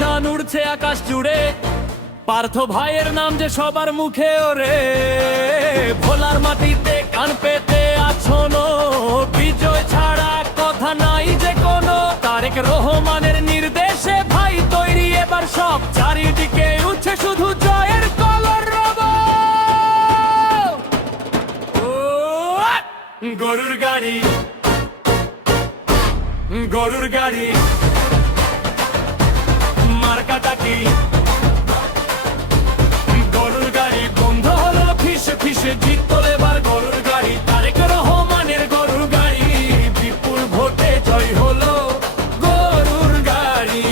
নিশান উড়ছে আকাশ জুড়ে, পার্থ ভাইয়ের নাম যে সবার মুখে ওরে। ভোলার মাটিতে কান পেতে আছনো, বিজয় ছাড়া কথা নাই যে কোনো। তারেক রহমানের নির্দেশে ভাই তৈরি এবার সব, চারিদিকে উঠছে শুধু জয়ের কলরব। গরুর গাড়ি, গরুর গাড়ি, মার্কাটা কি? গরুর গাড়ি বন্ধ হলো ফিসে ফিসে, জিততো এবার গরুর গাড়ি। তারেক রহমানের গরুর গাড়ি, বিপুল ভোটে জয় হলো গরুর গাড়ি।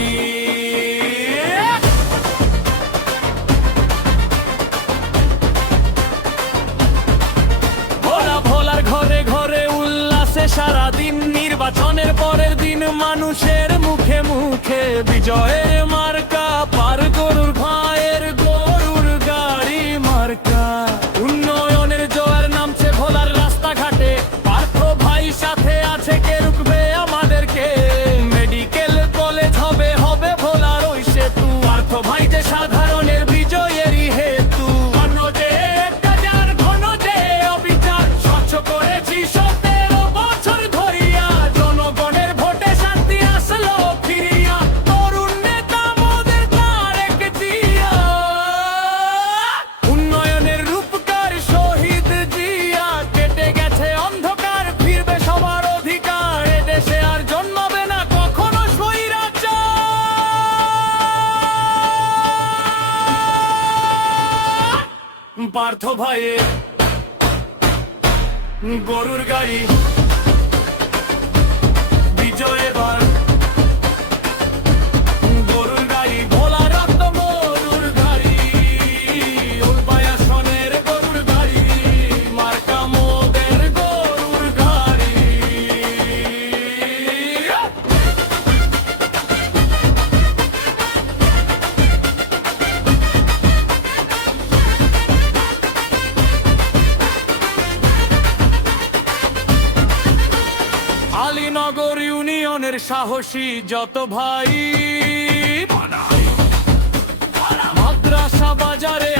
ভোলা ভোলার ঘরে ঘরে উল্লাসে সারাদিন, নির্বাচনের পরের দিন মানুষের মুখে মুখে বিজয়ের মার্কা, পার গরুর ভাইয়ের গরুর গাড়ি মার্কা। উন্নয়নের জোয়ার নামছে ভোলার রাস্তাঘাটে, পার্থ ভাই সাথে আছে, কে রুখবে আমাদেরকে? মেডিকেল কলেজ হবে হবে ভোলার ওই সেতু, পার্থ ভাই যে সাধারণের বিজয়েরই হেতু। ঘন যে অত্যাচার, ঘন যে অবিচার, স্বচ্ছ করেছি 17 বছর ধরিয়া। জনগণের ভোটে শান্তি আসলো ফিরিয়া, তরুণ নেতা মোদের তারেক জিয়া। উন্নয়নের রূপকার শহীদ জিয়া, কেটে গেছে অন্ধকার, ফিরবে সবার অধিকার। এদেশে আর জন্মাবে না কখনো স্বৈরাচার। পার্থ ভাইয়ের গরুর গাড়ি, বিজয় এবার গরুর গাড়ি। ভোলা রক্ত গরুর গাড়ি, উল্পায়াসনের গরুর গাড়ি, মার্কা মোদের গরুর গাড়ি। আলীনগর ইউনিয়নের সাহসী যত ভাই, মাদ্রাসা বাজারে